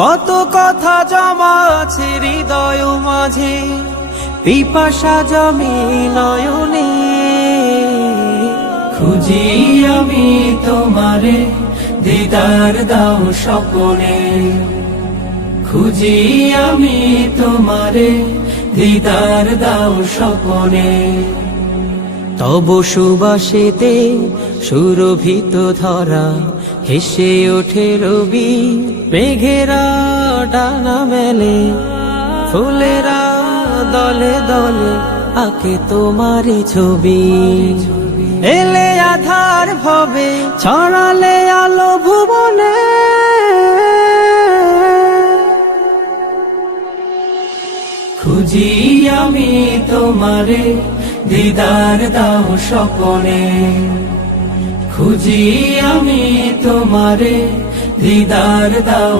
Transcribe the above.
কত কথা জমা আছে হৃদয় মাঝে, পিপাসা জমে নয়নে। খুঁজি আমি তোমারে, দিদার দাও স্বপনে। খুঁজি আমি তোমারে, দিদার দাও স্বপনে। তব সুবাসেতে সুরভিত ধরা, হেসে ওঠে রবি। মেঘেরা ডানা মেলে, ফুলেরা দলে দলে আঁকে তোমারই ছবি। এলে আধার ভবে, ছড়ালে আলো ভুবনে। খুঁজি আমি তোমারে, দিদার দাও স্বপনে। খুঁজি আমি তোমারে, দিদার দাও